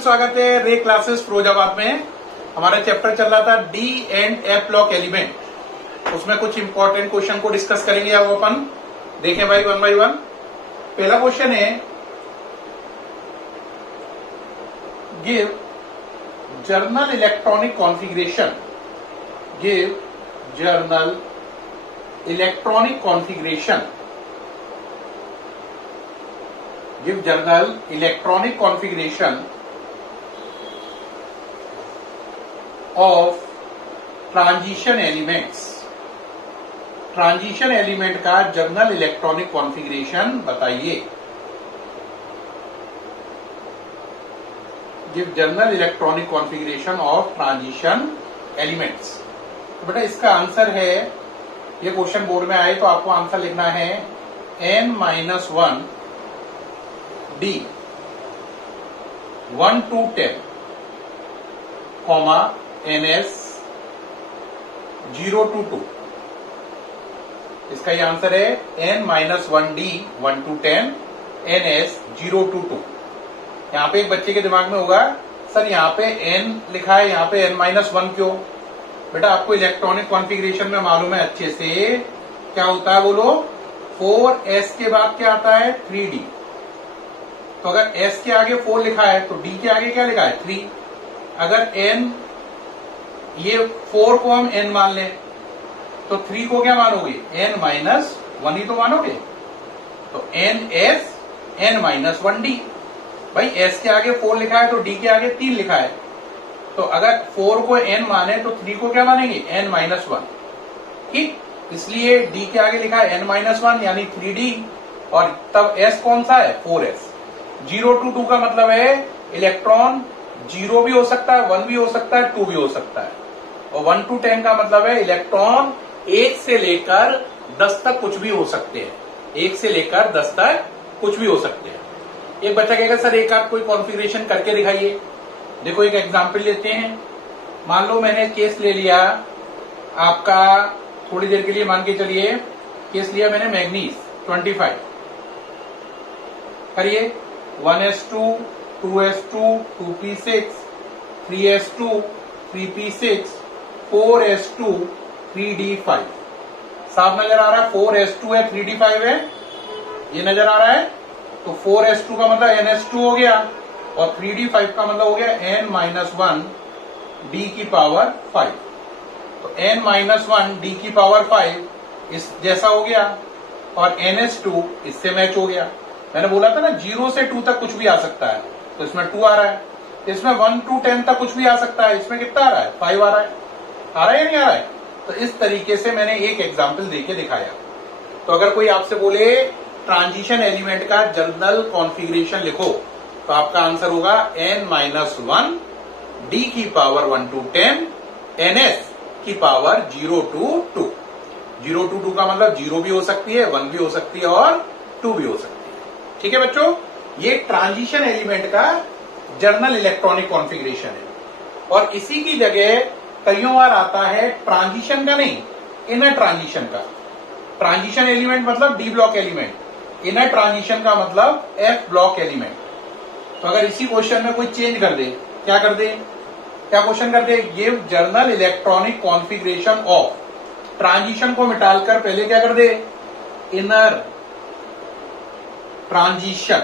स्वागत है रे क्लासेस फिरोजाबाद में। हमारा चैप्टर चल रहा था D and F block element. उसमें कुछ इंपॉर्टेंट क्वेश्चन को डिस्कस करेंगे अब अपन। देखें भाई वन बाय वन। पहला क्वेश्चन है, give general electronic configuration. Give general electronic configuration. Give journal electronic configuration of transition elements. Transition element का जर्नल इलेक्ट्रॉनिक कॉन्फ़िगरेशन बताइए। Give general electronic configuration of transition elements. तो बेटा इसका answer है, ये question board में आए तो आपको आंसर लिखना है n-1 D 1 to 10, NS 0 to 2। इसका ये आंसर है n-1 D 1 to 10, NS 0 to 2। यहां पे एक बच्चे के दिमाग में होगा, सर यहाँ पे n लिखा है, यहाँ पे n-1 क्यों? बेटा आपको इलेक्ट्रॉनिक कॉन्फ़िगरेशन में मालूम है अच्छे से क्या होता है, बोलो। 4s के बाद क्या आता है? 3D। तो अगर s के आगे 4 लिखा है तो d के आगे क्या लिखा है? 3। अगर n, ये 4 को हम n मान लें तो 3 को क्या मानोगे? n-1 ही तो मानोगे। तो ns n-1d। भाई s के आगे 4 लिखा है तो d के आगे 3 लिखा है, तो अगर 4 को n माने तो 3 को क्या मानेंगे? n-1। ठीक, इसलिए d के आगे लिखा है n-1 यानी 3d, और तब s कौन सा है? 4s। 0 to 2 का मतलब है इलेक्ट्रॉन 0 भी हो सकता है, 1 भी हो सकता है, 2 भी हो सकता है, और 1 to 10 का मतलब है इलेक्ट्रॉन 1 से लेकर 10 तक कुछ भी हो सकते हैं। 1 से लेकर 10 तक कुछ भी हो सकते हैं। एक बच्चा कहेगा सर एक आप कोई कॉन्फ़िगरेशन करके दिखाइए। देखो एक एग्जांपल लेते हैं। मान लो मैंने केस ले लिया आपका, थोड़ी देर के लिए मान के चलिए, केस लिया मैंने मैग्नीज 25। करिए 1s2 2s2 2p6 3s2 3p6 4s2 3d5। साफ नजर आ रहा है? 4s2 है, 3d5 है, ये नजर आ रहा है। तो 4s2 का मतलब ns2 हो गया, और 3d5 का मतलब हो गया n-1 d की पावर 5। तो n-1 d की पावर 5 इस जैसा हो गया, और ns2 इससे मैच हो गया। मैंने बोला था ना 0 से 2 तक कुछ भी आ सकता है, तो इसमें 2 आ रहा है। इसमें 1 to 10 तक कुछ भी आ सकता है, इसमें कितना आ रहा है? 5 आ रहा है। आ रहा है या नहीं आ रहा है? तो इस तरीके से मैंने एक एग्जाम्पल देके दिखाया। तो अगर कोई आपसे बोले ट्रांजिशन एलिमेंट का जर्नल कॉन्फ़िगरेशन लिखो, तो आपका आंसर होगा n-1 d की पावर 1 to 10, ns की पावर 0 to 2। 0 to 2 का मतलब 0 भी हो सकती है, 1 भी हो सकती है, और 2 भी हो सकती है। ठीक है बच्चों, ये ट्रांजिशन एलिमेंट का जर्नल इलेक्ट्रॉनिक कॉन्फ़िगरेशन है। और इसी की जगह कईयों बार आता है ट्रांजिशन का नहीं, इनर ट्रांजिशन का। ट्रांजिशन एलिमेंट मतलब D block element, inner transition का मतलब एफ ब्लॉक एलिमेंट। तो अगर इसी क्वेश्चन में कोई चेंज कर दे, क्या कर दे? क्या क्वेश्चन कर दे? Give general electronic configuration of. Transition को मिटाकर पहले क्या कर दे? Inner transition.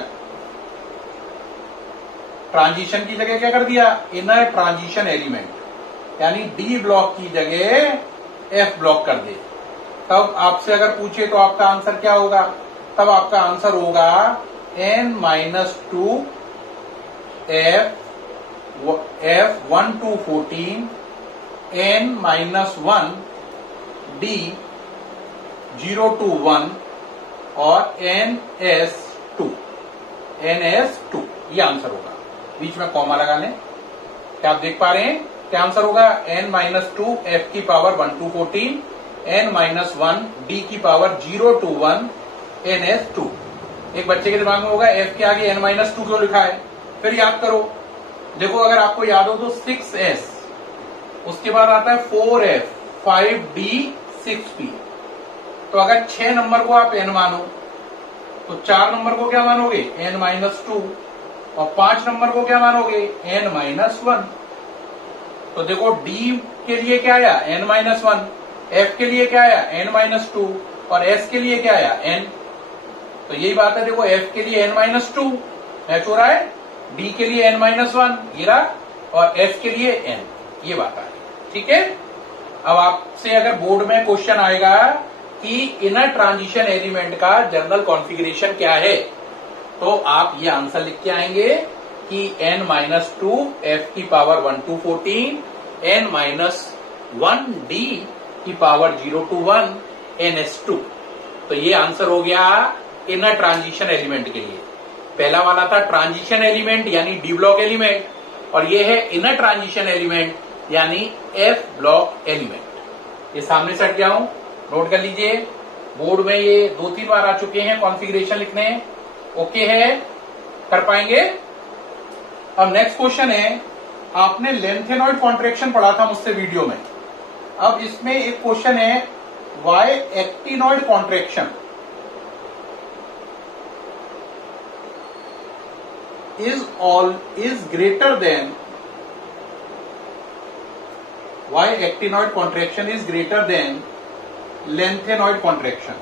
ट्रांजिशन की जगह क्या कर दिया? इनर ट्रांजिशन एलिमेंट, यानी डी ब्लॉक की जगह एफ ब्लॉक कर दे। तब आपसे अगर पूछे तो आपका आंसर क्या होगा? तब आपका आंसर होगा n-2 f 1 to 14 n-1 d 0 to 1 और ns2। ये आंसर होगा। बीच में कॉमा लगा लें। क्या आप देख पा रहे हैं? क्या आंसर होगा? n-2 f की पावर 1 to 14 n-1 d की पावर 0 to 1 ns2। एक बच्चे के दिमाग में होगा f के आगे n-2 क्यों लिखा है? फिर याद करो। देखो अगर आपको याद हो तो 6s, उसके बाद आता है 4f 5d 6p। तो अगर 6 नंबर को आप n मानो तो 4 नंबर को क्या मानोगे? n-2, और 5 नंबर को क्या मानोगे, n-1। तो देखो d के लिए क्या आया, n-1, f के लिए क्या आया, n-2 और s के लिए क्या आया, n। तो यही बात है, देखो f के लिए n-2 मैच हो रहा है, d के लिए n-1 ये रहा, और f के लिए n, ये बात आ रही। ठीक है, अब आपसे अगर बोर्ड में क्वेश्चन आएगा कि इनर ट्रांजिशन एलिमेंट का जनरल कॉन्फ़िगरेशन क्या है, तो आप ये आंसर लिख के आएंगे कि n-2 f की पावर 1 to 14, n-1 d की पावर 0 to 1 ns2। तो ये आंसर हो गया इनर ट्रांजिशन एलिमेंट के लिए। पहला वाला था ट्रांजिशन एलिमेंट यानी डी ब्लॉक एलिमेंट, और ये है इनर ट्रांजिशन एलिमेंट यानी एफ ब्लॉक एलिमेंट। ये सामने से हट गया हूं, नोट कर लीजिए, बोर्ड में ये 2-3 बार आ चुके हैं कॉन्फ़िगरेशन लिखने। ओके है, कर पाएंगे। अब नेक्स्ट क्वेश्चन है, आपने लेंथेनॉइड कॉन्ट्रैक्शन पढ़ा था मुझसे वीडियो में, अब इसमें एक क्वेश्चन है why actinoid contraction is greater than, why actinoid contraction is greater than lengthenoid contraction।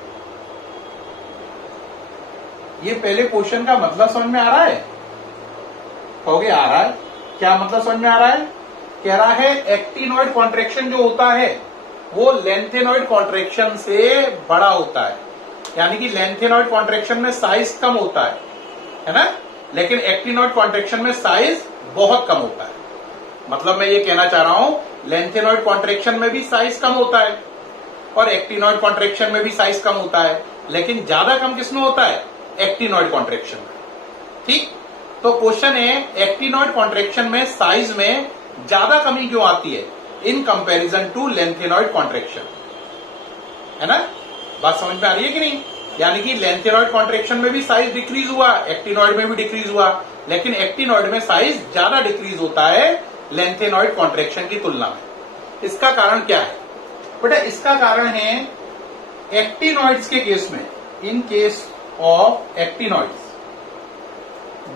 ये पहले क्वेश्चन का मतलब समझ में आ रहा है, कहोगे आ रहा है, क्या मतलब समझ में आ रहा है, कह रहा है एक्टिनॉइड कॉन्ट्रैक्शन जो होता है वो लेंथेनॉइड कॉन्ट्रैक्शन से बड़ा होता है, यानी कि लेंथेनॉइड कॉन्ट्रैक्शन में साइज कम होता है ना, लेकिन एक्टिनॉइड कॉन्ट्रैक्शन में साइज बहुत कम होता है। मतलब मैं ये कहना चाह रहा हूं लेंथेनॉइड कॉन्ट्रैक्शन में भी साइज कम होता है और एक्टिनॉइड कॉन्ट्रैक्शन में भी साइज कम होता है, लेकिन ज्यादा कम किसमें होता है, एक्टिनॉइड कॉन्ट्रैक्शन में। ठीक, तो क्वेश्चन है एक्टिनॉइड कॉन्ट्रैक्शन में साइज में ज्यादा कमी क्यों आती है in comparison to lanthanoid contraction, है ना, बात समझ में आ रही है कि नहीं। यानी कि लेंथेनॉइड कॉन्ट्रैक्शन में भी साइज डिक्रीज हुआ, एक्टिनॉइड में भी डिक्रीज हुआ, लेकिन एक्टिनॉइड में साइज ज्यादा डिक्रीज होता है लेंथेनॉइड कॉन्ट्रैक्शन की तुलना में। इसका कारण क्या है बेटा, इसका कारण है एक्टिनॉइड्स के केस में, in case of actinoids,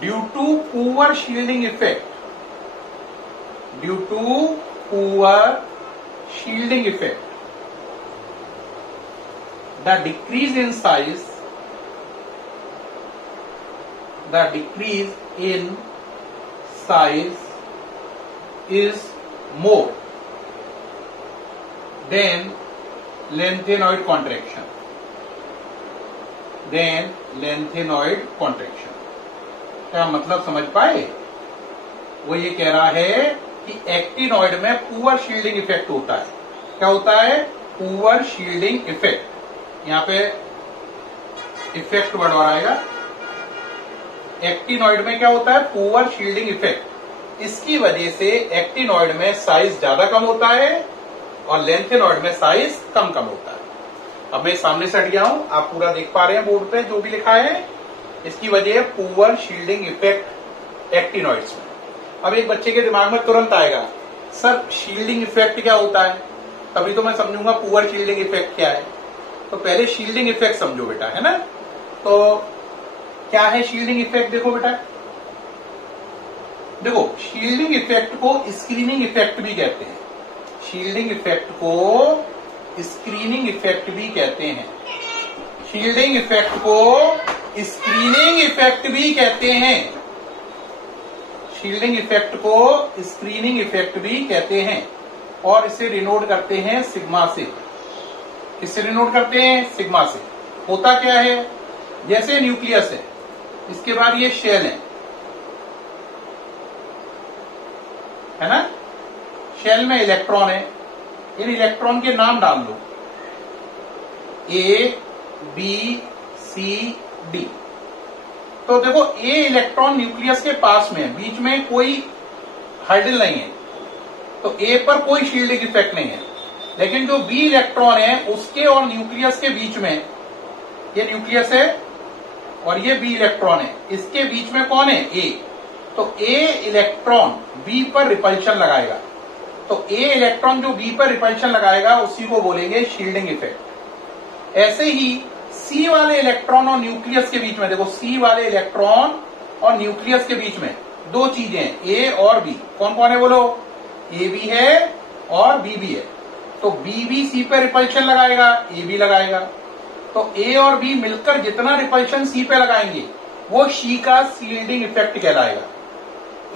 due to poor shielding effect, due to poor shielding effect, the decrease in size, the decrease in size is more than lengthenoid contraction, than lengthenoid contraction। क्या मतलब समझ पाए, वो ये कह रहा है कि एक्टिनॉइड में पुअर शील्डिंग इफेक्ट होता है। क्या होता है, पुअर शील्डिंग इफेक्ट, यहां पे इफेक्ट वर्ड और आएगा। एक्टिनॉइड में क्या होता है, पुअर शील्डिंग इफेक्ट, इसकी वजह से एक्टिनॉइड में साइज ज्यादा कम होता है और लेंथेनॉइड में साइज कम होता है। अब मैं सामने से हट गया हूं, आप पूरा देख पा रहे हैं बोर्ड पे जो भी लिखा है, इसकी वजह है पुअर शील्डिंग इफेक्ट एक्टिनॉइड्स में। अब एक बच्चे के दिमाग में तुरंत आएगा, सर शील्डिंग इफेक्ट क्या होता है, तभी तो मैं समझूंगा पुअर शील्डिंग इफेक्ट क्या है। तो पहले शील्डिंग इफेक्ट समझो बेटा, है ना। तो क्या है शील्डिंग इफेक्ट, देखो बेटा, देखो शील्डिंग इफेक्ट को स्क्रीनिंग इफेक्ट भी कहते हैं, शील्डिंग इफेक्ट को स्क्रीनिंग इफेक्ट भी कहते हैं, शील्डिंग इफेक्ट को स्क्रीनिंग इफेक्ट भी कहते हैं, शील्डिंग इफेक्ट को स्क्रीनिंग इफेक्ट भी कहते हैं, और इसे डिनोट करते हैं सिग्मा से। इससे डिनोट करते हैं सिग्मा से। होता क्या है, जैसे न्यूक्लियस है, इसके बाद ये शेल है ना, शेल में इलेक्ट्रॉन है, इन इलेक्ट्रॉन के नाम डाल दो, ए बी सी डी। तो देखो ए इलेक्ट्रॉन न्यूक्लियस के पास में है, बीच में कोई हाइड्रोजन नहीं है, तो ए पर कोई शील्डिंग इफेक्ट नहीं है, लेकिन जो बी इलेक्ट्रॉन है उसके और न्यूक्लियस के बीच में, ये न्यूक्लियस है और ये बी इलेक्ट्रॉन है, इसके बीच में कौन है, ए। तो ए इलेक्ट्रॉन बी पर रिपल्शन लगाएगा, तो ए इलेक्ट्रॉन जो बी पर रिपल्शन लगाएगा उसी को बोलेंगे शील्डिंग इफेक्ट। ऐसे ही सी वाले इलेक्ट्रॉन और न्यूक्लियस के बीच में, देखो सी वाले इलेक्ट्रॉन और न्यूक्लियस के बीच में दो चीजें ए और बी, कौन कौन है बोलो? ए बी है और बी भी है। तो बी भी सी पे रिपल्शन लगाएगा, ए भी लगाएगा। तो ए और बी मिलकर जितना रिपल्शन सी पे लगाएंगे वो सी का शील्डिंग इफेक्ट कहलाएगा।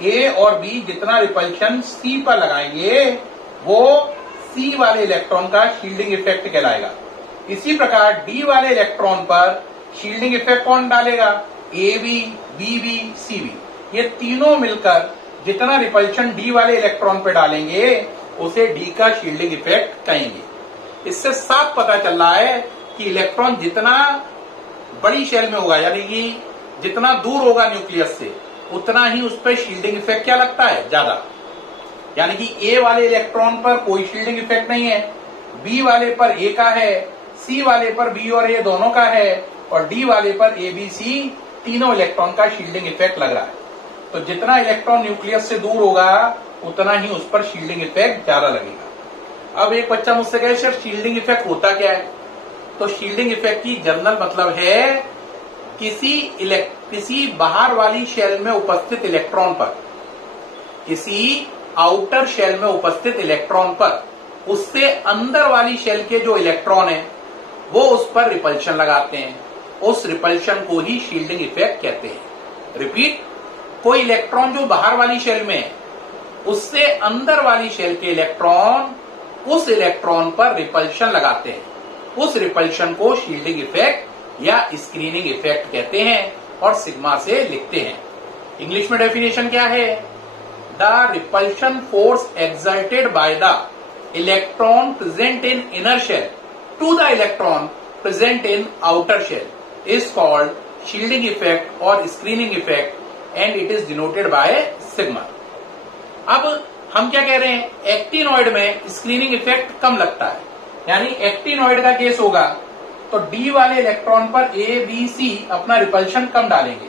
ए और बी जितना रिपल्शन सी पर लगाएंगे वो सी वाले इलेक्ट्रॉन का शील्डिंग इफेक्ट कहलाएगा। इसी प्रकार डी वाले इलेक्ट्रॉन पर शील्डिंग इफेक्ट कौन डालेगा? A B, B B, C B. ये तीनों मिलकर जितना रिपल्शन डी वाले इलेक्ट्रॉन पे डालेंगे उसे डी का शील्डिंग इफेक्ट कहेंगे। इससे साफ पता चल रहा है कि इलेक्ट्रॉन जितना बड़ी शेल में होगा, यानी कि जितना दूर होगा न्यूक्लियस से, उतना ही उस पर शील्डिंग इफेक्ट क्या लगता है? ज्यादा। यानी कि ए वाले इलेक्ट्रॉन पर कोई शील्डिंग इफेक्ट नहीं है, बी वाले पर ए का है, सी वाले पर बी और ए दोनों का है, और डी वाले पर ए बी सी तीनों इलेक्ट्रॉन का शील्डिंग इफेक्ट लग रहा है। तो जितना इलेक्ट्रॉन न्यूक्लियस से दूर होगा उतना ही उस पर शील्डिंग इफेक्ट ज्यादा लगेगा। अब एक बच्चा मुझसे कहे सर शील्डिंग इफेक्ट होता क्या है? तो शील्डिंग इफेक्ट की जनरल मतलब है किसी बाहर वाली शेल में उपस्थित इलेक्ट्रॉन पर, किसी आउटर शेल में उपस्थित इलेक्ट्रॉन पर उससे अंदर वाली शेल के जो इलेक्ट्रॉन है वो उस पर रिपल्शन लगाते हैं। उस रिपल्शन को ही शील्डिंग इफेक्ट कहते हैं। रिपीट, कोई इलेक्ट्रॉन जो बाहर वाली शेल में है उससे अंदर वाली शेल के इलेक्ट्रॉन उस इलेक्ट्रॉन पर रिपल्शन लगाते हैं। उस रिपल्शन को शील्डिंग इफेक्ट या स्क्रीनिंग इफेक्ट कहते हैं और सिग्मा से लिखते हैं। इंग्लिश में डेफिनेशन क्या है? The repulsion force exerted by the electron present in inner shell to the electron present in outer shell is called shielding effect और screening effect and it is denoted by sigma. अब हम क्या कह रहे हैं? Actinoid में screening effect कम लगता है, यानी एक्टिनॉइड का केस होगा तो डी वाले इलेक्ट्रॉन पर ए बी सी अपना रिपल्शन कम डालेंगे,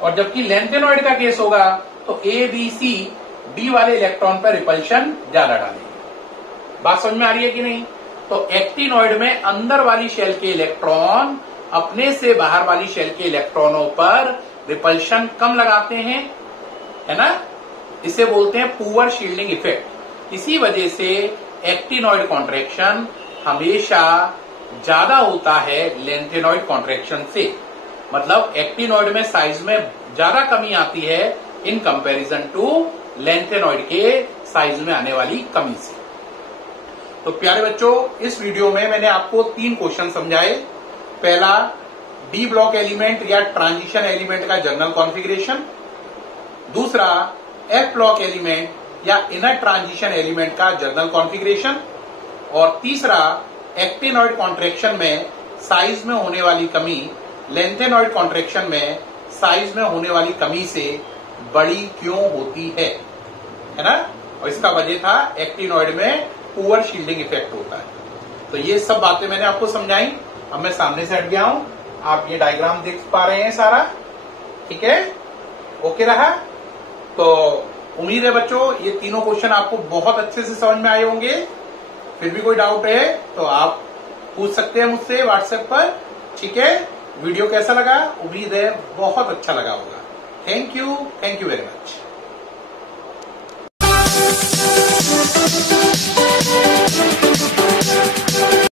और जबकि लेंथेनॉइड का केस होगा तो ए बी सी डी वाले इलेक्ट्रॉन पर रिपल्शन ज्यादा डालेंगे। बात समझ में आ रही है कि नहीं? तो एक्टिनॉइड में अंदर वाली शेल के इलेक्ट्रॉन अपने से बाहर वाली शेल के इलेक्ट्रॉनों पर रिपल्शन कम लगाते हैं, है ना? इसे बोलते हैं पुअर शील्डिंग इफेक्ट। इसी वजह से एक्टिनॉइड कॉन्ट्रैक्शन हमेशा ज्यादा होता है लेंथेनॉइड कॉन्ट्रैक्शन से। मतलब एक्टिनॉइड में साइज में ज्यादा कमी आती है इन कंपैरिजन टू लेंथेनॉइड के साइज में आने वाली कमी से। तो प्यारे बच्चों, इस वीडियो में मैंने आपको 3 क्वेश्चन समझाए। पहला, डी ब्लॉक एलिमेंट या ट्रांजिशन एलिमेंट का जनरल कॉन्फ़िगरेशन। दूसरा, एफ ब्लॉक एलिमेंट या इनर ट्रांजिशन एलिमेंट का जनरल कॉन्फ़िगरेशन। और तीसरा, एक्टिनॉइड कॉन्ट्रैक्शन में साइज में होने वाली कमी लेंथेनॉइड कॉन्ट्रैक्शन में साइज में होने वाली कमी से बड़ी क्यों होती है ना? और इसका वजह था एक्टिनॉइड में पुअर शील्डिंग इफेक्ट होता है। तो ये सब बातें मैंने आपको समझाई। अब मैं सामने से हट गया हूं, आप ये डायग्राम देख पा रहे हैं सारा, ठीक है? ओके रहा? तो उम्मीद है बच्चों ये तीनों क्वेश्चन आपको बहुत अच्छे से समझ में आए होंगे। फिर भी कोई डाउट है तो आप पूछ सकते हैं मुझसे व्हाट्सएप पर, ठीक है? वीडियो कैसा लगा? उम्मीद है बहुत अच्छा लगा होगा। Thank you very much.